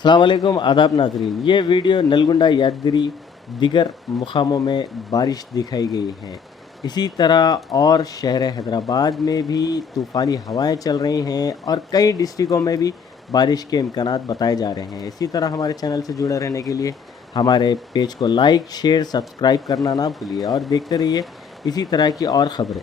अस्सलाम वालेकुम आदाब नाज़रीन। ये वीडियो नलगुंडा यादगिरी दिगर मुकामों में बारिश दिखाई गई है। इसी तरह और शहर हैदराबाद में भी तूफ़ानी हवाएं चल रही हैं और कई डिस्ट्रिक्टों में भी बारिश के इम्कानात बताए जा रहे हैं। इसी तरह हमारे चैनल से जुड़े रहने के लिए हमारे पेज को लाइक, शेयर, सब्सक्राइब करना ना भूलिए और देखते रहिए इसी तरह की और ख़बरें।